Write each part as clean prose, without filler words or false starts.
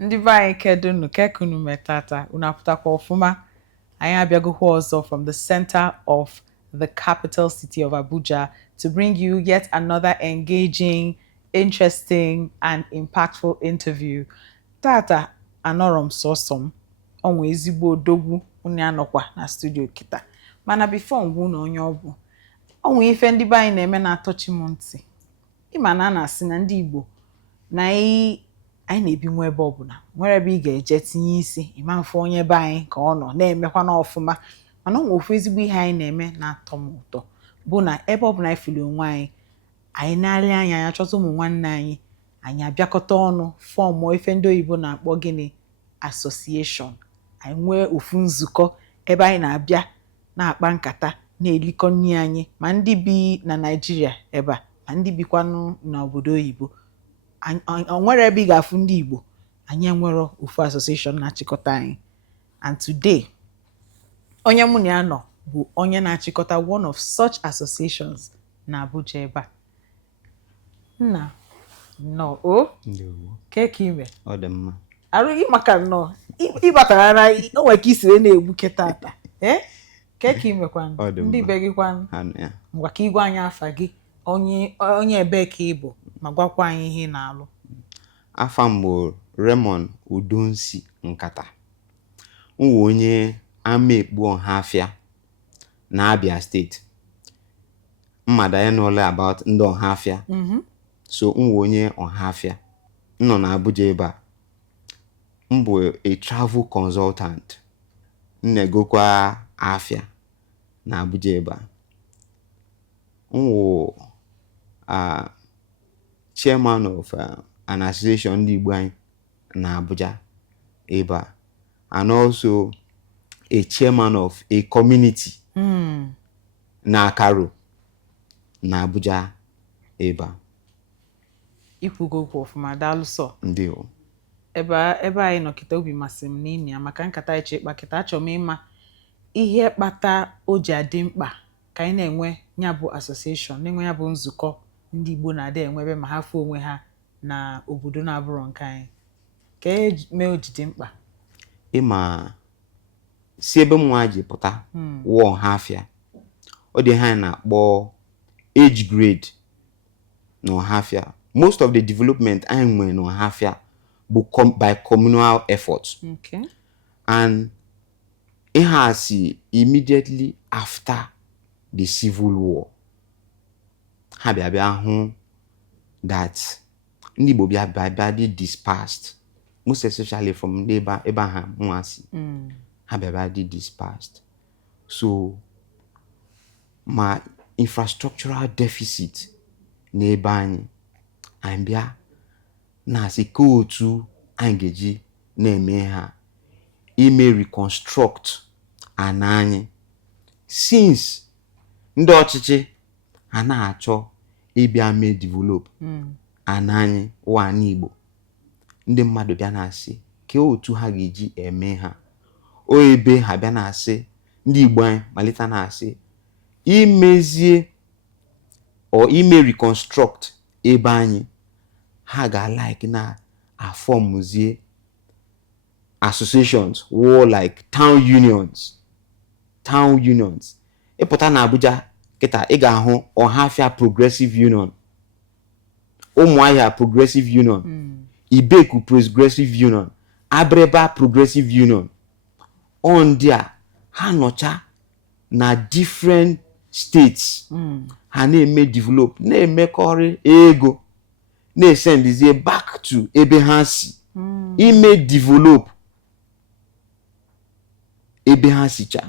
Ndị be anyị kedunu kekunu metata unaputakwa ọfụma. Anyị abịagokwa ọzọ from the center of the capital city of Abuja to bring you yet another engaging, interesting and impactful interview. Tata anọrọ m sọsọ m, onwe ezigbo odogwu unu anọkwa na studio kita. Mana before ngwu na onye ọ bụ, onwe ife ndị be anyị na-eme na-atọchi m ntị. Ịma na a na-asị na ndị Igbo na anyị na-ebi nwa ebe ọbụla nwere ebe ị ga-eje tinye isi ịma mfe onye be anyị ka ọ nọ na-emekwa n'ọfụma, mana ọ nwe ofu ezigbo ihe anyị na-eme na-atọ m ụtọ bụ na ebe ọbụla anyị fili onwe anyị na-arị anya ya chọta ụmụ nwanne anyị abịakọta ọnụ fọmụ ife ndị oyibo na-akpọ gịnị association. Anyị nwee ofu nzukọ ebe anyị na-abịa na-akpa nkata na-elikọ nri anyị, ma ndị bi na Naịjirịa ebe a ma ndị bikwanụ n'obodo oyibo. O nwere ebe ị ga-afụ ndị Igbo anyị enwero ofu association na-achịkọta anyị. And today onye mụ na ya nọ bụ onye na-achịkọta one of such associations na Abuja ebe a. Nna nnọọ o keka ime ọ dị mma arụghị maka nnọọ ịbatara na o nwere ka isiri na-egbu kịtata keka imekwanụ ndị be gị kwanụ ngwa ka igwe anyị afa gị onye ebe ka ị bụ ma gwakwa anyị ihe ị na-alụ. afa mbụ Raymond Udonsi Nkata, nwe onye ama ekpu Ọhafịa na Abia steeti. Mmadụ ya n'ụlọ about ndị Ọhafịa, so nwe onye Ọhafịa nọ na Abuja ebe a. Mbụ a travel consultant, nnegokwa afịa na Abuja ebe a. Nwe chairman of an association ndị Igbo anyị na Abuja ebe a, and also a chairman of a community na Akaro na Abuja ebe a. Ikwugokwu ọfụma daalụ sọ. Ndewo. Ebe anyị nọkịta obi masị m n'ini ya maka nkata iche kpakịta achọrọ m ịma ihe kpata o ji adị mkpa ka anyị na-enwe ya bụ association, na-enwe ya bụ nzukọ ndị Igbo na-adị enwebe ma ha fụ onwe ha na obodo na-abụrụ nke anyị. Ka mee o ji dị mkpa ịma si ebe nwa ji pụta wụọ Ọhafịa, ọ dị ha na-akpọ age grade na Ọhafịa. Most of the development anyị nwere na Ọhafịa bụ by communal effort. Okay. And it has immediately after the civil war. Ha bịa hụ that ndị Igbo bịa dispersed, most especially from ebe ha nwasị. Ha bịa dispersed. So ma infrastructural deficit n'ebe anyị bịa na-asị ka otu anyị ga-eji na-eme ha ime reconstruct ana anyị, since ndị ọchịchị ha na-achọ ịbịa mee develop ana anyị wa n'Igbo. Ndị mmadụ bịa na-asị ka otu ha ga-eji eme ha. O ebe ha bịa na-asị ndị Igbo anyị malite na-asị imezie or ime reconstruct ebe anyị. Ha ga-like na afọmụzie associations or like town unions. Ịpụta na Abuja kịta ị ga-ahụ Ọhafịa Progressive Union, Ụmụahịa Progressive Union, Ibeku Progressive Union, Abreba Progressive Union. Ndị a ha nọcha na different states. Ha na-eme develop, na-emekọrị ego, na-esendizie back to ebe ha si ime develop ebe ha sicha.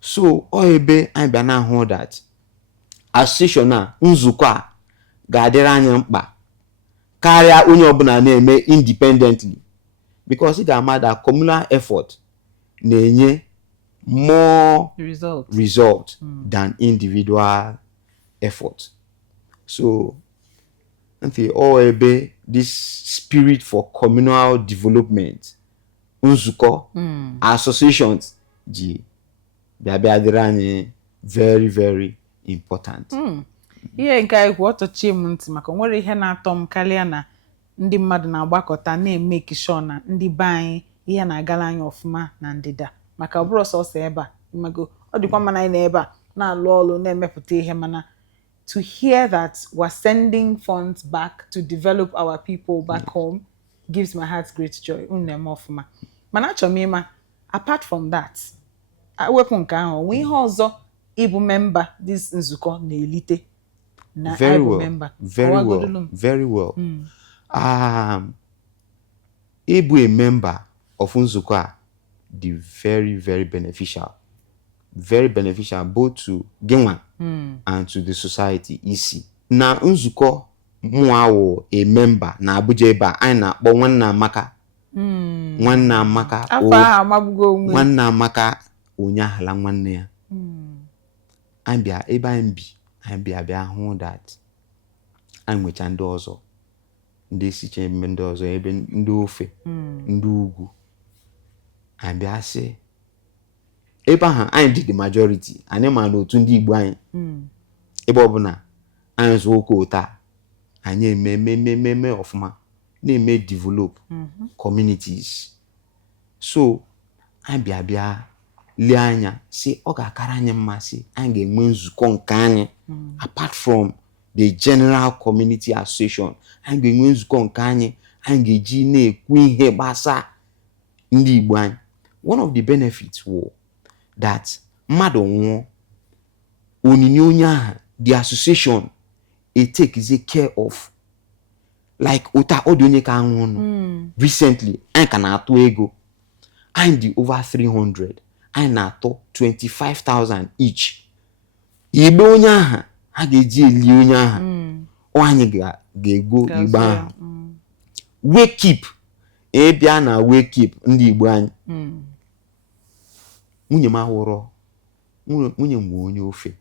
So ọ ebe anyị bịa na-ahụ that association a nzukọ a ga-adịrị anyị mkpa karịa onye ọbụla na-eme independently, because ị ga-ama that communal effort na-enye more result than individual effort. So all ebe this spirit for communal development, nzukọ associations ji bịa dịrị anyị very very important. Ihe nke anyị kwụ ọtọchi m ntị maka nwere ihe na-atọ m karịa na ndị mmadụ na-agbakọta na-emeki sure na ndị be anyị ihe na-agala anyị ọfụma na ndịda, maka ọ bụrụ sọsọ ebe a imago ọ dịkwa mana anyị na ebe a na-alụ ọlụ na-emepụta ihe, mana to hear that we're sending funds back to develop our people back home gives my heart great joy. Unu ọfụma. Mana achọrọ m ịma, apart from that, wepụ nke ahụ, onwe ihe ọzọ ịbụ memba this nzukọ na-elite na ịbụ memba? Very well. Ịbụ a member of nzukọ a dị very, very beneficial. Very beneficial both to Genwa and to the society isi. Na nzukọ mụawụ a member na Abuja ebe a anyị na-akpọ Nwanne Amaka. Nwanne Amaka Nwanne Amaka onye ahala nwanne ya. Anyị bịa ebe anyị bi, anyị bịa hụ that anyị nwecha ndị ọzọ, ndị esiche eme ndị ọzọ, ebe ndị ofe, ndị ugwu. Anyị bịa sị ebe ahụ anyị dị the majority, anyị ma na otu ndị Igbo anyị ebe ọbụla anyị zụ ụka ụta anyị eme ọfụma na-eme develop communities. So anyị bịa lee anya si ọ ga-akara anyị mma si anyị ga-enwe nzukọ nke anyị apart from the general community association. Anyị ga-enwe nzukọ nke anyị ga-eji na-ekwu ihe gbasa ndị Igbo anyị. One of the benefits were that mmadụ nwụọ onyinye onye ahụ the association takes care of, like ụta ọ dị onye ka nwụọ recently anyị ka na-atụ ego, anyị dị over 300, anyị na-atụ 25,000 each. Igbe onye ahụ ha ga-eji eli onye ahụ anyị ga-ego igbe ahụ. Wake keep bịa na wake keep ndị Igbo anyị. Nwunye m awụrọ nwunye m onye ofe.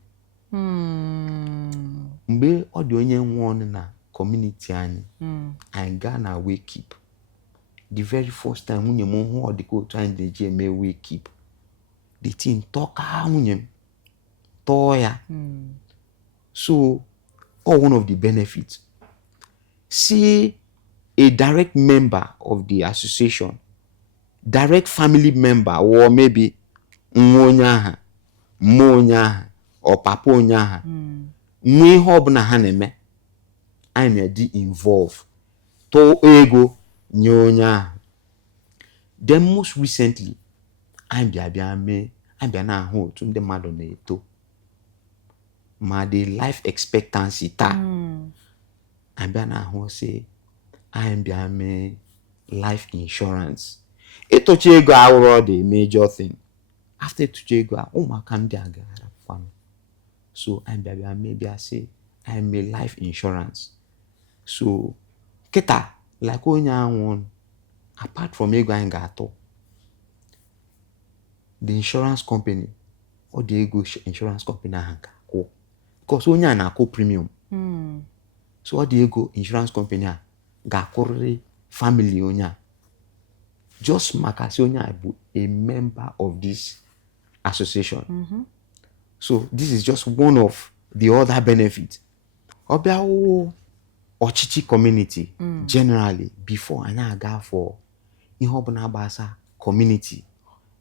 Mgbe ọ dị onye nwụọ na community anyị, anyị gaa na wake keep. The very first time nwunye m hụ ọ dịka otu anyị na-eji eme wake keep, the thing tọka nwunye m tọọ ya. So one of the benefits, see a direct member of the association, direct family member, or maybe nwa onye aha, mma onye aha, or papa onye aha, nwe ihe ọbụla ha na-eme, anyị na-edi involve tọọ ego nye onye aha. Then most recently anyị bịa na-ahụ otu ndị mmadụ na-eto ma the life expectancy taa. Anyị bịa na-ahụ sị anyị bịa mee life insurance. Ịtụcha ego awụrụ the major thing. After ịtụcha ego ụmụaka ndị a ga-arapụkwanụ. So anyị bịa sị anyị mee life insurance. So kịta like onye anwụ, apart from ego anyị ga-atụ, the insurance company ọ dị ego insurance company ahụ ga-akwụ, because onye a na-akwụ premium. So ọ dị ego insurance company a ga-akwụrịrị family onye a, just maka si onye a bụ a member of this association. So this is just one of the other benefits. Ọ bịa ọchịchị community generally, before anyị aga for ihe ọbụla gbasa community,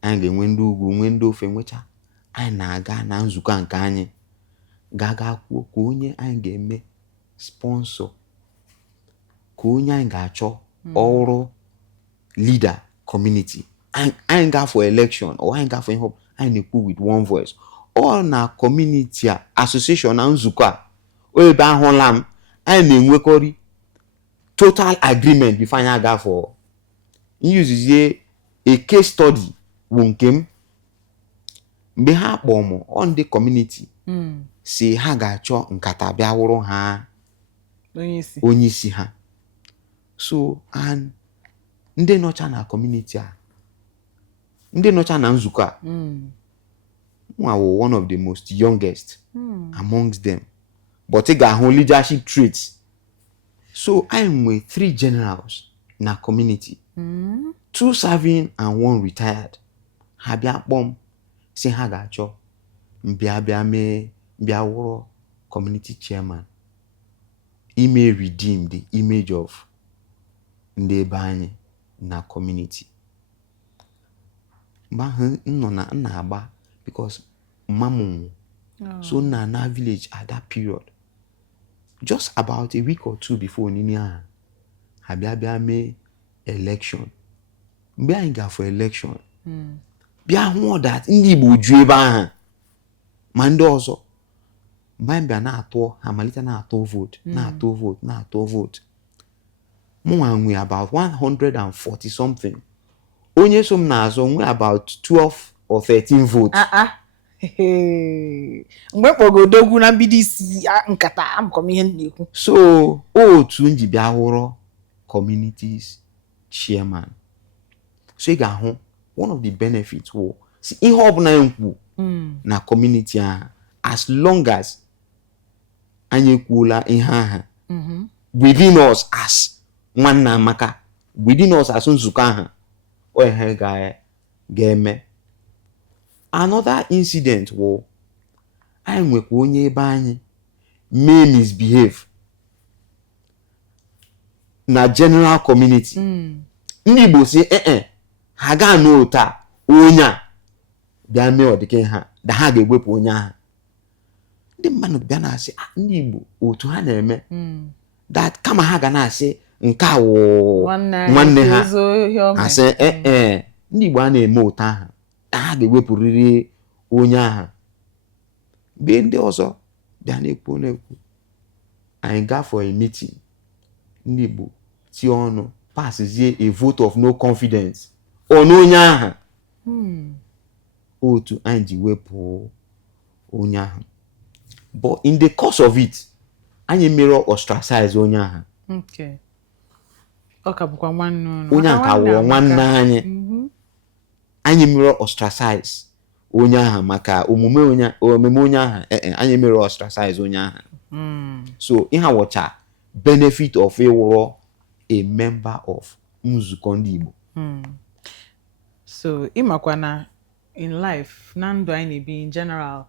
anyị ga-enwe ndị ugwu, nwe ndị ofe, nwecha anyị na-aga na nzukọ nke anyị ga kwuo ka onye anyị ga-eme sponsor, ka onye anyị ga-achọ ọrụ leader community. Anyị ga for election or anyị ga for ihe anyị na-ekwu with one voice. Ọ na community association na nzukọ a ebe ahụla m anyị na-enwekọrị total agreement before anyị aga for use a case study bụ nke m. Mgbe ha kpọọ m on the community si ha ga-achọ nkata bịa wụrụ ha onye isi ha. So and ndị nọcha na community a, ndị nọcha na nzukọ a, nwa wụ one of the most youngest amongst them, but ị ga-ahụ leadership traits. So I nwere 3 generals na community, 2 serving and 1 retired. Ha bịa kpọọ m si ha ga-achọ bịa wụrụ community chairman, ime redeem the image of ndị ebe anyị na community. Mgbe ahụ nọ na agba because mama so na village at that period. Just about a week or two before nini ahụ abịa mee election. Mgbe anyị ga for election bịa hụ that ndị Igbo ju ebe ahụ ma ndị ọzọ. Mgbe anyị bịa na-atụ ha malite na-atụ vote mụnwa nwe about 140 something. Onye so m na-azọ nwe about 12 or 13 votes. Mgbe kpọgodogwu na mbido isi nkata amụkọm ihe na-ekwu. So otu nji bịa hụrụ communities chairman. So ị ga-ahụ one of the benefits wo ihe ọbụla nkwu na community ahụ as long as anyị ekwuola ihe ahụ within us as nwanna Amaka, within us as nzukọ ahụ o ihe ga-eme. Another incident wo anyị nwekwa onye ebe anyị may misbehave na general community. Ndị Igbo si ha ga n'ota onye a bịa mee ọdịke ha da ha ga-ewepụ onye ahụ. Ndị mmadụ bịa na-asị ndị Igbo otu ha na-eme that kama ha ga na-asị nke a wụ nwanne ha asị ndị Igbo a na-eme otu ahụ ha ga-ewepụrịrị onye ahụ. Mgbe ndị ọzọ bịa na-ekwu anyị gaa for a meeting, ndị Igbo tie ọnụ pasizie a vote of no confidence onye ahụ. Otu anyị ji wepụ onye ahụ. But in the course of it anyị mere ostracize onye ahụ. Ọ ka bụkwa nwanne onye ahụ ka wụọ nwanne anyị. Anyị mere ostracize onye ahụ maka omume onye ahụ. Anyị mere ostracize onye ahụ. So ihe wọcha benefit of ịwụrụ a member of nzukọ ndị Igbo. So ịmakwa na in life na ndụ anyị na-ebi in general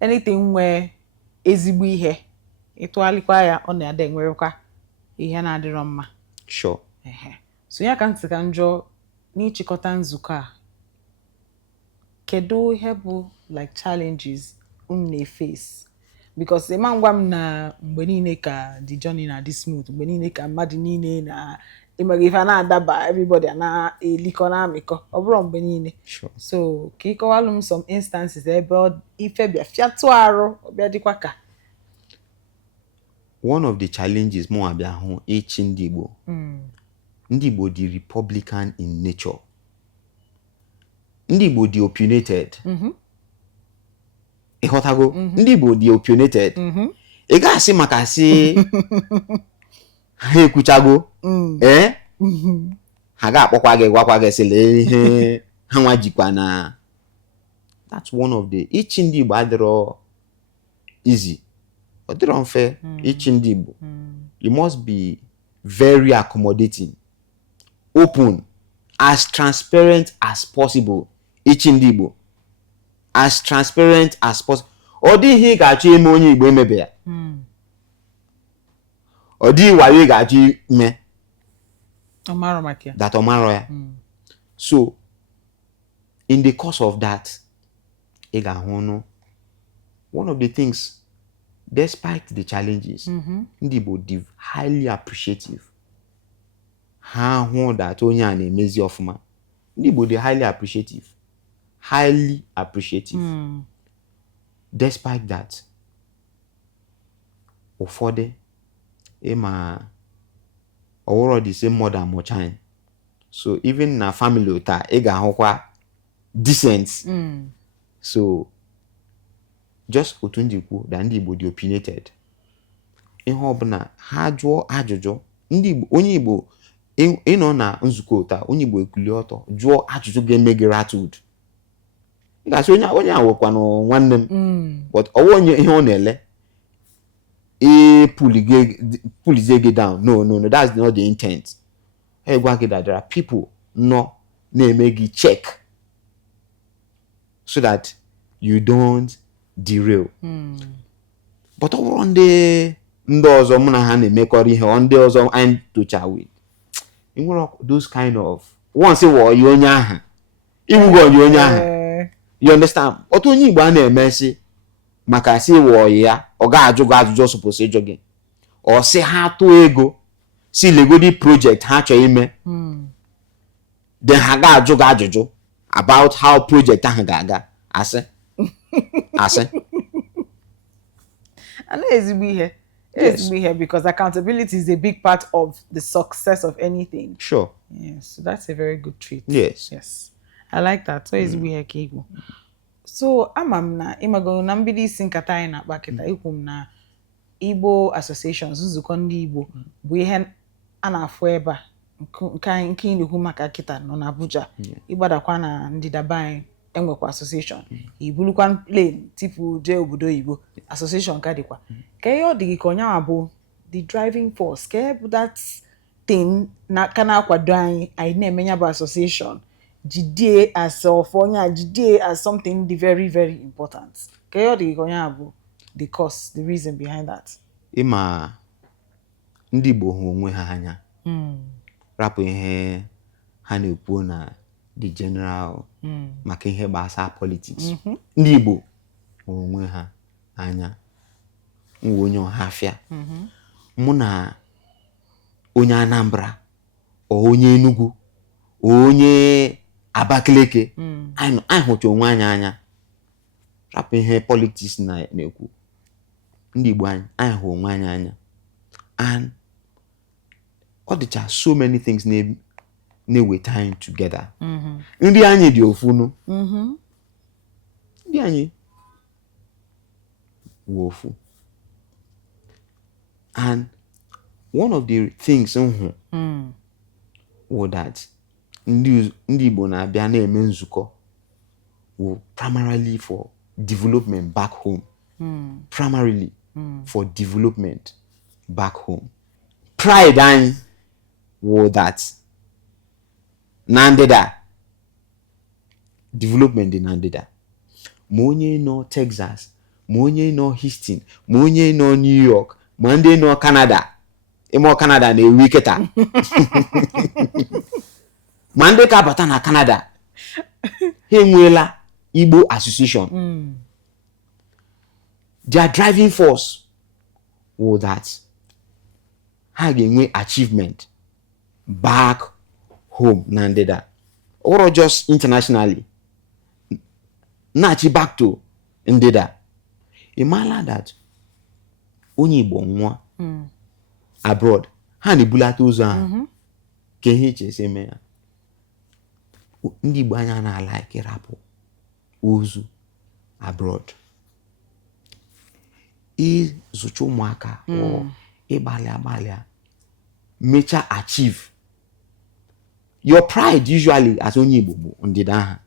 anything nwee ezigbo ihe ịtụgharịkwa ya ọ na-ada enwerekwa ihe na-adịrọ mma. Sure. So ya ka ntị ka njọ n'ịchịkọta nzukọ a, kedu ihe bụ like challenges na-face? Because ịma ngwa m na mgbe niile ka the journey na dị smooth, mgbe niile ka mmadụ niile na ịmaga ife na-adaba, everybody na-elikọ na amịkọ, ọ bụrụ mgbe niile. So ka ịkọwalụ m some instances ebe ife bịa fiatụ arụ ọbịa dịkwa ka. One of the challenges mụ abịa hụ echi ndị Igbo. Ndị Igbo dị republican in nature. Ndị Igbo dị opinionated. Ịghọtago? Ndị Igbo dị opinionated. Ị ga-asị maka sị ha ekwuchago ha ga-akpọkwa gị gwakwa gị sị lee ihe ha nwa jikwa na. That's one of the ichi ndị Igbo adịrọ easy. Ọ dịrọ mfe ichi ndị Igbo. You must be very accommodating, open, as transparent as possible. Ichi ndị Igbo as transparent as possible. Ọ dị ihe ị ga-achọ ime onye Igbo emebe ya. Ọ dị wayo ị ga-achọ ime that ọmarọ ya. So in the course of that ị ga-ahụ nụ one of the things, despite the challenges, ndị Igbo dị highly appreciative. Ha hụ that onye a na-emezi ọfụma. Ndị Igbo dị highly appreciative. Despite that, ụfọdụ ịma ọwụrọ the same mother much anyị. So even na family ụta ị ga-ahụkwa decent. So just otu ndị kwuo that ndị Igbo dị opinionated. Ihe ọbụla ha jụọ ajụjụ, ndị Igbo, onye Igbo ịnọ na nzukọ ụta, onye Igbo ekulie ọtọ jụọ ajụjụ ga-eme gị rattled. Ị ga-asị onye a nwekwanụ nwanne m, but ọwụ onye ihe ọ na-ele pulizie gị down. No, that's not the intent. Gwa gị that there are people nọ na-eme gị check so that you don't derail. But ọ bụrụ ndị ọzọ mụ na ha na-emekọrọ ihe, ndị ọzọ anyị tocha with, nwere those kind of once wo yi onye aha iwu go yi onye aha you understand otu onye Igbo a na-emesi maka si wo ya ọ ga-ajụ gị ajụjụ suppose ịjụ gị ọ sị ha tụ ego si legodi project ha chọrọ ime then ha ga-ajụ gị ajụjụ about how project ahụ ga-aga asị and ezigbo ihe because accountability is a big part of the success of anything. Sure. Yes, so that's a very good trait. Yes, I like that. So ezigbo ihe ka Igbo. So amam na imago na mbido isi nkata anyị na-akpa kịta ikwu m na Igbo associations nzukọ ndị Igbo bụ ihe a na-afụ ebe a nke na-ekwu maka kịta nọ na Abuja ịgbadakwa na ndịda be anyị enwekwa association ibulukwa plane tipu jee obodo oyibo association ka dịkwa ka ihe ọ dị gị ka onye bụ the driving force ka bụ that thing na ka na-akwado anyị na-emenya bụ association jidie as of onye jidie as something very very important ka ihe ọ dị gị ka onye bụ the cause, the reason behind that. Ịma ndị Igbo hụ onwe ha anya rapụ ihe ha na-ekwu na the general maka ihe gbasa politics ndị Igbo hụ onwe ha anya nwe onye Ọhafịa mụ na onye Anambra onye Enugu onye Abakaliki anyị hụcha onwe anyị anya rapụ ihe politics na-ekwu ndị Igbo anyị hụ onwe anyị anya and ọ dịcha so many things na-eweta anyị together. Nri anyị dị ofunu nri anyị wụ ofu and one of the things was that ndị Igbo na-abịa na-eme nzukọ wụ primarily for development back home. Primarily for development back home. Pride anyị was that Nandida development in Nandida. Ma onye nọ Texas, ma onye nọ Houston, ma onye nọ New York, ma ndị nọ Canada. Imo Canada na-ewi kịta. Ma ndị ka bata na Canada. Ha enweela Igbo association. Their driving force was that ha ga-enwe achievement back home na ndịda or just internationally na-achị back to ndịda. Imagine that onye Igbo nwa abroad ha na-ebulata ụzọ ahụ ka ihe iche eme ya. Ndị Igbo anya na-alike ịrapụ ozu abroad ịzụcha ụmụaka ịgbalị mecha achieve your pride usually as onye Igbo bụ ndịda aha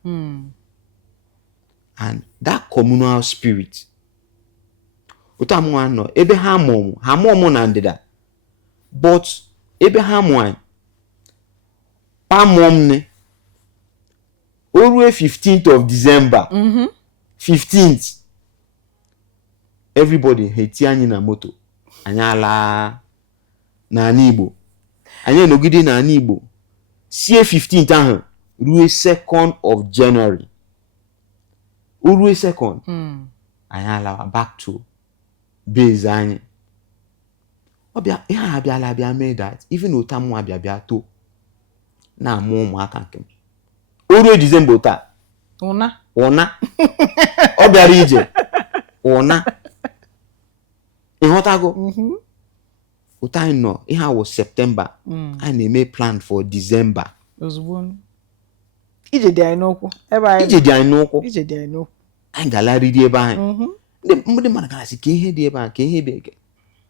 and that communal spirit otu amụma nọ ebe ha mụọ na ndịda but ebe ha mụọ pa mụọ nne o ruo 15th of December 15th everybody heti anyị na moto anyị ala n'ala Igbo anyị enogide n'ala Igbo sie 15th ahụ ruo 2nd of January o ruo 2nd anyị alawa back to base anyị ọbịa ihe a abịa mee that even ota mụ abịa to na-amụ ụmụaka nke m o ruo December taa ụna ọ bịara ije ụna ịghọtago ụta anyị nọ ihe awụ September anyị na-eme plan for December ozugbo ije dị anyị n'ụkwụ anyị galarịrị ebe anyị ndị mmadụ gasị ka ihe dị ebe ahụ ka ihe dị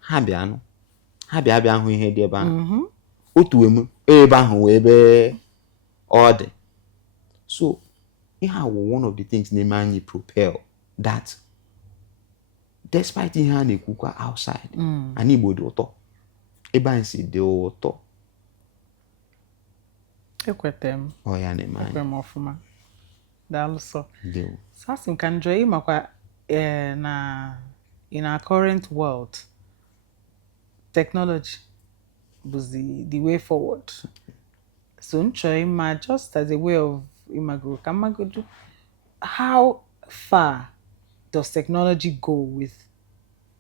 ha bịa hụ ihe dị ebe ahụ otu ebe ahụ wee ebe ọ dị. So ihe awụ one of the things na-eme anyị propel that despite ihe a na-ekwukwa outside anyị Igbo dị ụtọ ebe anyị si dị ụtọ. Ekwete m ya na-eme anyị ọfụma daalụ sọ sasị nka njọ ịmakwa na in our current world technology was the way forward So Nchoima, just as a way of imago, kamagodu, how far does technology go with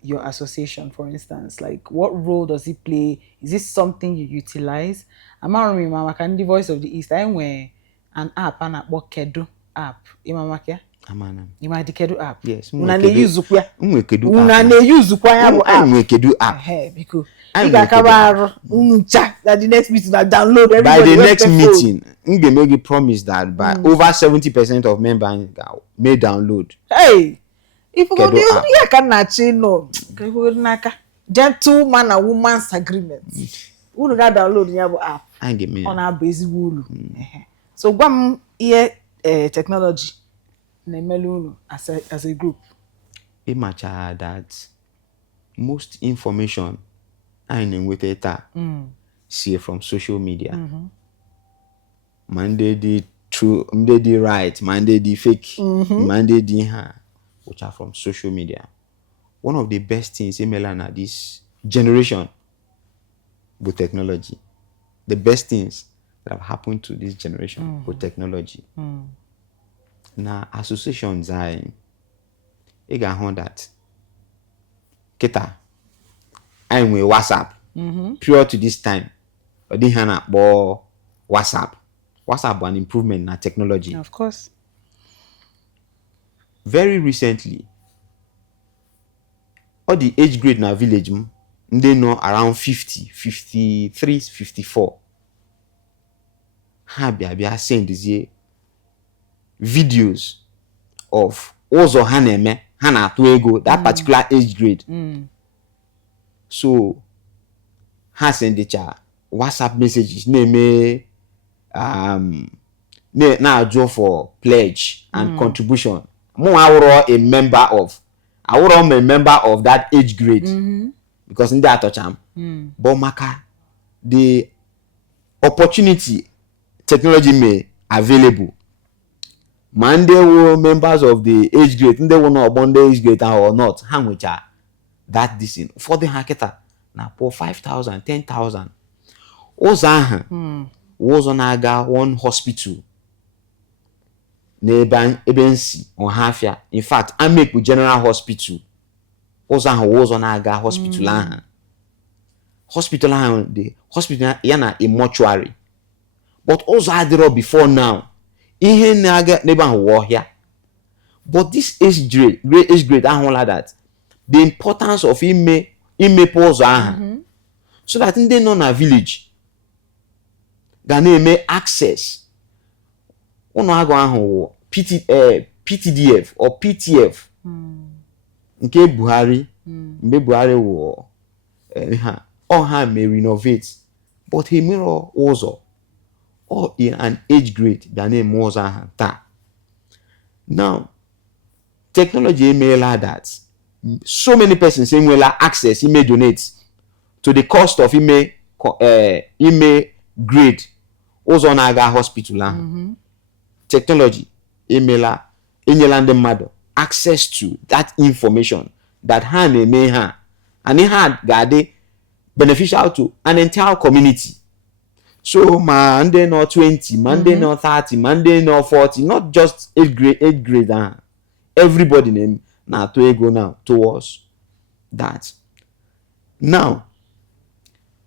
your association, for instance? Like, what role does it play? Is this something you utilize? I'm Mama can the voice of the East. I went an app and a Kedu app. Imamakia. Amana. Ima the Kedu app. Yes, Una ne use kwa. Kedu app. Una ne use kwa ya app. Kedu app. Because I iga kabaru uncha that the next meeting I download everybody. By the next meeting, make a promise that by over 70% of members may download. Hey, if you go there, you can change no. Gentleman and woman's agreement. Who got download the app on our basic rule. So one year technology as a group. Imagine that most information I know with it see from social media. Monday the true, Monday the right, Monday the fake, Monday the which are from social media. One of the best things in Melana this generation with technology. The best things that have happened to this generation with technology. Now associations I got that Kita I'm with WhatsApp. Prior to this time, I didn't have WhatsApp. WhatsApp was an improvement in technology. Of course. Very recently, all the age grade in our village, they know around 50, 53, 54. Have sent this year videos of Ozo Haneme, Hana Tuego, that particular age grade. So, has sent the WhatsApp messages, name now draw for pledge and contribution. More a member of that age grade because in that touch but maka the opportunity technology may available. Man, they were members of the age grade, and they were not born the age grade or not. How much are that this in for the hacketa now for 5,000, 10,000. Ozahan was on aga one hospital. Neban Ebensi on Hafia. In fact, I make with General Hospital. Ozahan was on aga hospital. Hospital the hospital yana a mortuary. But also I did up before now. Ihe naga neba war here. But this age grade, I don't like that. The importance of ime pause so that in the non village, Ghana may access. Ono ago ahụ PTDF or PTF. Nke Buhari, mbe Buhari wo ha may renovate, but he mirror also or in an age grade the name was ta. Now, technology may allow that so many persons saying will access, he may donate to the cost of he may grade also naga hospital. Technology emailer enyelande mado access to that information that hand may have and it had gade beneficial to an entire community. So Monday no 20, Monday no 30, Monday no 40, not just 8 grade everybody name na to go now towards that. Now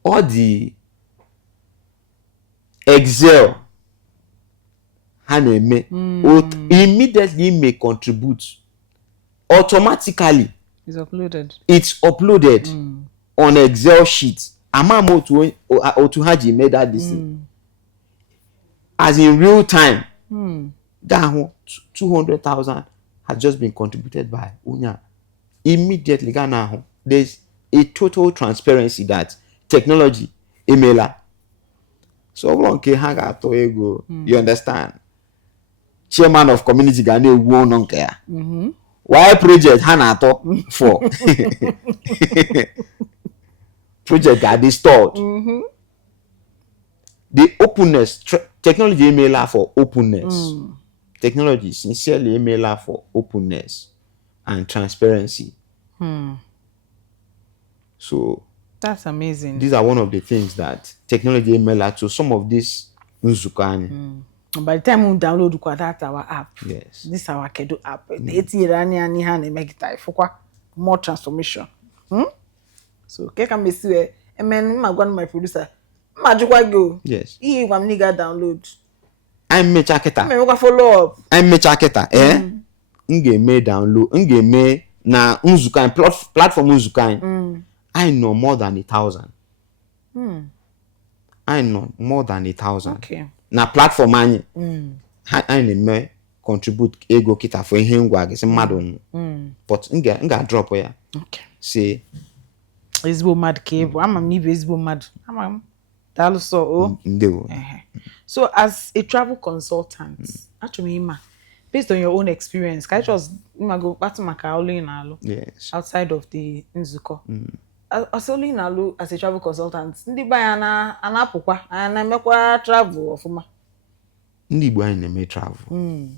all the Excel immediately may contribute automatically. It's uploaded on Excel sheet. Amamo Otuhaji made that decision. As in real time. That 200,000 has just been contributed by Unya. Immediately, Ghana, there's a total transparency that technology emailer. So long you understand? Chairman of community Ghana won on care. Why project Hanato for project got stored. The openness, technology emailer for openness. Technology sincerely emailer for openness and transparency. So that's amazing. These are one of the things that technology emailer to some of these nzukọ anyị. By the time we download that our app, Yes. this our Kedu app, the ha na make it for more transformation. So ke ka mesi we emen ma gwa my producer ma jukwa go. Yes. Ihe gwa m ni ga download. I'm mecha kita. Me gwa follow up. I'm mecha kita m ga-eme download, m ga-eme na nzukọ anyị platform nzukọ anyị. I know more than 1,000. I know more than 1,000. Okay. Na platform anyị. Anyị na-eme contribute ego kita for ihe ngwa gị si mmadụ. But m ga drop ya. Okay. Say ezigbo mad ka ebo ama m n'ibe ezigbo mad ama m dalu so ndewo. So as a travel consultant, actually based on your own experience, can I just go back to maka olu na alu? Yes. Outside of the nzuko. As olu na alu as a travel consultant, ndị ba ya na anapụkwa na emekwa travel ofuma. Ndị Igbo anyị na-eme travel.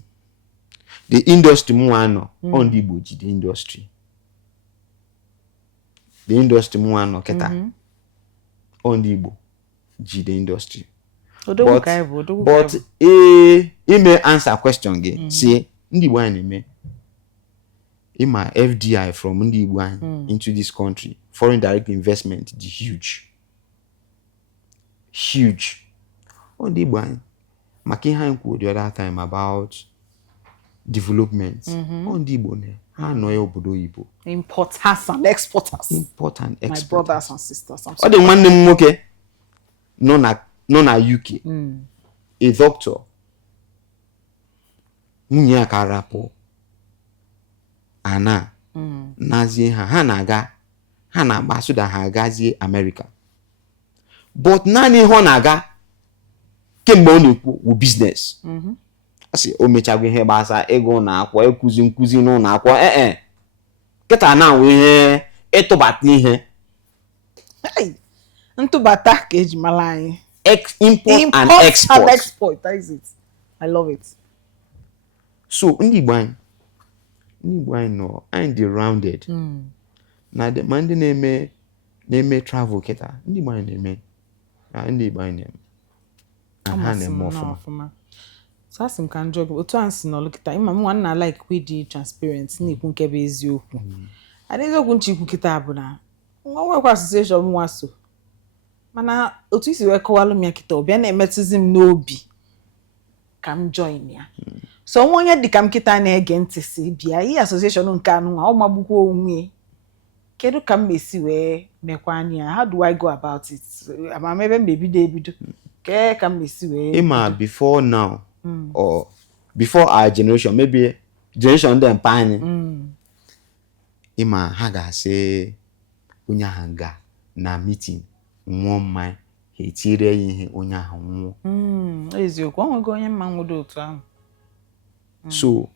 The industry mụ anọ on the Igbo ji the industry. The industry mụ anọ kịta on the Igbo ji the industry. But ime answer question gị si ndị Igbo anyị na-eme ịma FDI from ndị Igbo anyị into this country, foreign direct investment dị huge on the Igbo anyị maka ihe anyị kwuo the other time about development on the Igbo ha nọ ya obodo oyibo, importers and exporters, my brothers and sisters. Ọ dị nwanne m nwoke nọ na UK, a doctor, nwunye ya ka rapụ ana nazie ha na-agba so that ha agazie America, but naanị ihe ọ na-aga kemgbe ọ na-ekwu wu business. Asị o mechagwa ihe gbasa ego na akwa nkuzi n'ụlọ akwụkwọ kịta na ihe ịtụbata ihe ntụbata ka eji mara anyị. Import and export. That is it. I love it. So ndị Igbo anyị nọ anyị dị rounded. Na ma ndị na-eme travel kịta ndị Igbo anyị na-eme ha na-eme ọfụma. So asị m ka njọ gị otu a si n'ọlụ kịta ịma m nwa nna like we dị transparent na-ekwu nke bụ eziokwu. Eziokwu nchikwu kịta bụ na nwa nwekwa association nwa so mana otu isi wee kọwalụ m ya kịta ọbịa na-emetụzi m n'obi ka m join ya. So nwa onye dị ka m kịta na-ege ntị si bịa ihe association nke anụ nwa ọ magbukwa onwe kedu ka m esi wee mekwa anya, how do I go about it? Ama ebe m ebido ka m esi wee ịma before now or before our generation, maybe generation ndị mpa anyị ịma ha ga-asị onye ahụ ga na meeting nwụọ mmanya ha etire ya ihe onye ahụ nwụọ. Eziokwu ọ nwego onye mma nwụdo otu ahụ. So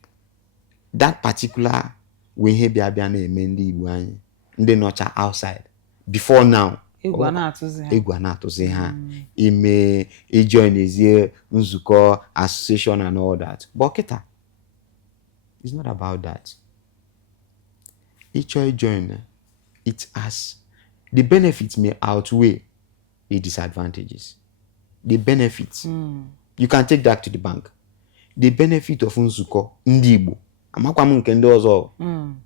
that particular way ihe bịa na-eme ndị Igbo anyị ndị nọcha outside before now egwu a na-atụzi ha ime join ezie nzukọ association and all that, but kịta it's not about that. Each join it as the benefits may outweigh the disadvantages. The benefits you can take that to the bank. The benefit of nzukọ ndị Igbo amakwa m nke ndị ọzọ,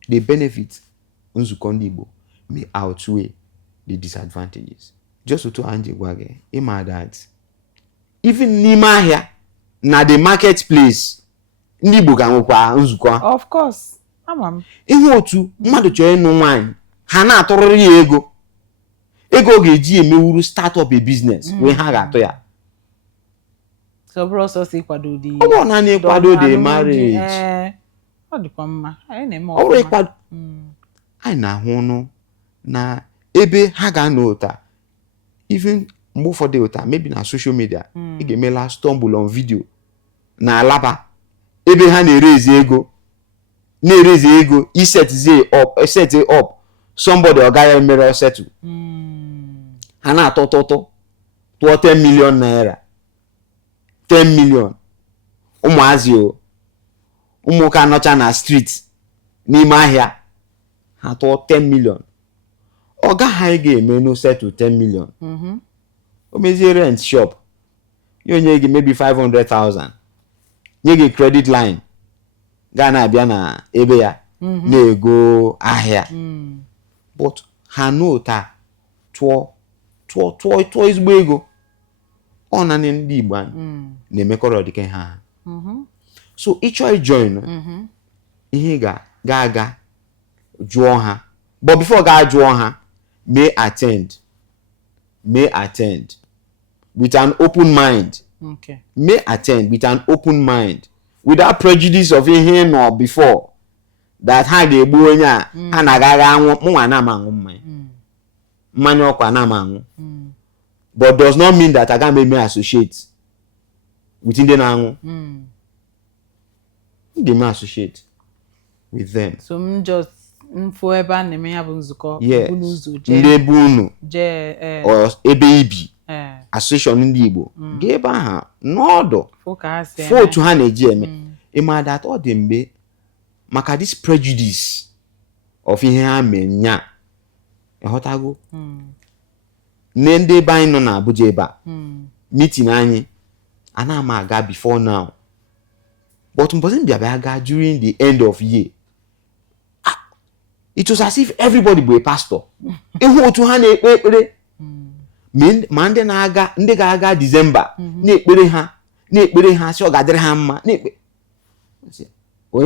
the benefit nzukọ ndị Igbo may outweigh the disadvantages. Just to anje gwa gị ịma that even n'ime ahịa na the marketplace ndị Igbo ga nwekwa nzukọ. Of course. Amam. Ihe otu mmadụ chọrọ ịnụ nwaanyị ha na-atụrịrị ya ego ọ ga-eji emewuru start up a business wee ha ga-atụ ya. So bro so si kwado di. Ọ bụ na na-ekwado the marriage. Ọ dịkwa mma. Anyị na-eme ọ bụrụ ịkwado anyị na-ahụ nụ na ebe ha ga-anọ ụta even mgbe ụfọdụ ụta maybe na social media ị ga-emela stumble on video na alaba ebe ha na-erezi ego set up somebody ọ gaghị mere settle ha na-atọ tụọ 10 million naira 10 million ụmụazị ụmụka anọcha na street n'ime ahịa ha tụọ 10 million ọ gaghị ga-eme no settle 10 million o mezie rent shop you nye gị maybe 500,000 nye gị credit line ga na-abịa na ebe ya na-ego ahịa but ha know ta tụọ ezigbo ego ọ naanị ndị Igbo na-emekọrọ dịka ha so ịchọ join ihe ga jụọ ha but before ga jụọ ha may attend with an open mind. Okay. May attend with an open mind without prejudice of ihe nọ before that ha ga-egbu onye a ha na-agaghị anwụ mụnwa na amanwụ mmanya ọkwa na amanwụ but does not mean that aga m associate with ndị na-anwụ ndị associate with them. So m just mfo ebe a na-eme ya bụ nzukọ ndị ebe unu ebe ibi association ndị Igbo ga-ebe aha n'ọdụ otu ha na-eji eme ịma that ọ dị mgbe maka this prejudice of ihe ha menya ịghọtago ndị ebe anyị nọ na Abuja ebe a meeting anyị ana m aga before now but mbọsị mbịa aga during the end of year it was as if everybody be a pastor ịhụ otu ha na-ekpe ekpere ma ndị ga-aga December na-ekpere ha sị ọ ga-adịrị ha mma na-ekpe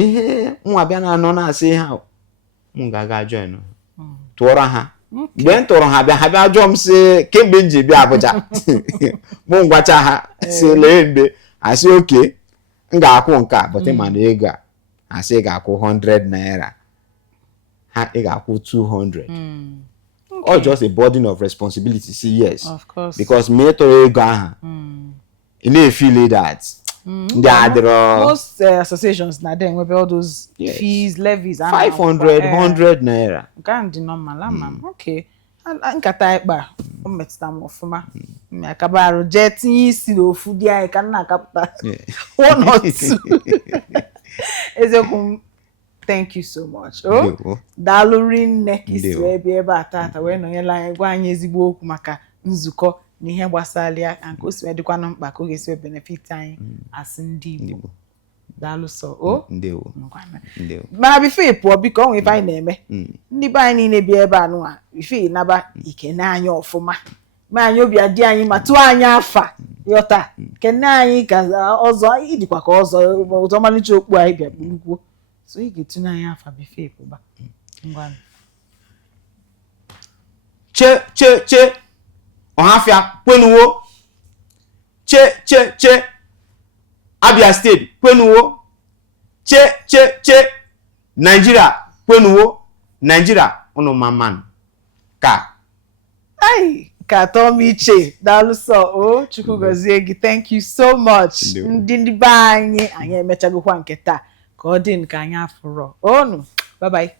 ihe nwa bịa na-anọ na-asị ha m ga-aga join tụọrọ ha mgbe m tụrụ ha bịa jụọ m sị kemgbe m ji bịa Abuja mụ ngwacha ha si lee mgbe asị oke m ga-akwụ nke a but ma na ego a asị ị ga-akwụ 100 naira ha ị ga-akwụ 200 or just a burden of responsibility. See, yes, of course, because me to ego aha you know feel that most associations now then with all those fees, levies, and 500 100 naira can di normal okay nkata ikpa o metita m ofuma me akabaru je tinye isi no ofu di anyị ka na akapụta one or two ezekum. Thank you so much. Daalụ nne kisi ebe atata wee nọnyela anyị gwa anyị ezigbo okwu maka nzukọ na ihe gbasara ya nke o si medikwa na mkpa ka ọ ga-esi benefit anyị asị ndị Igbo. Daalụ so. Ndewo. Mana before pụọ biko onwe ife anyị na-eme ndị be anyị niile bi ebe anụ a before naba ike na anyị ọfụma ma anyị obi adị anyị ma tụọ anyị afa yọta kene anyị ka ọzọ idikwa ka ọzọ ụzọ malicha okpu anyị bịa gburukwuo so you get to know ya fa bife pụba ngwan che Ọhafịa kwenuwo che Abia State kwenuwo che Nigeria kwenuwo Nigeria unu maman ka ai ka Tommy che daalụ so Chukwu gozie gị. Thank you so much ndị be anyị emechagokwa nke taa ka ọ dị nke anyị afụrọ onu bye bye.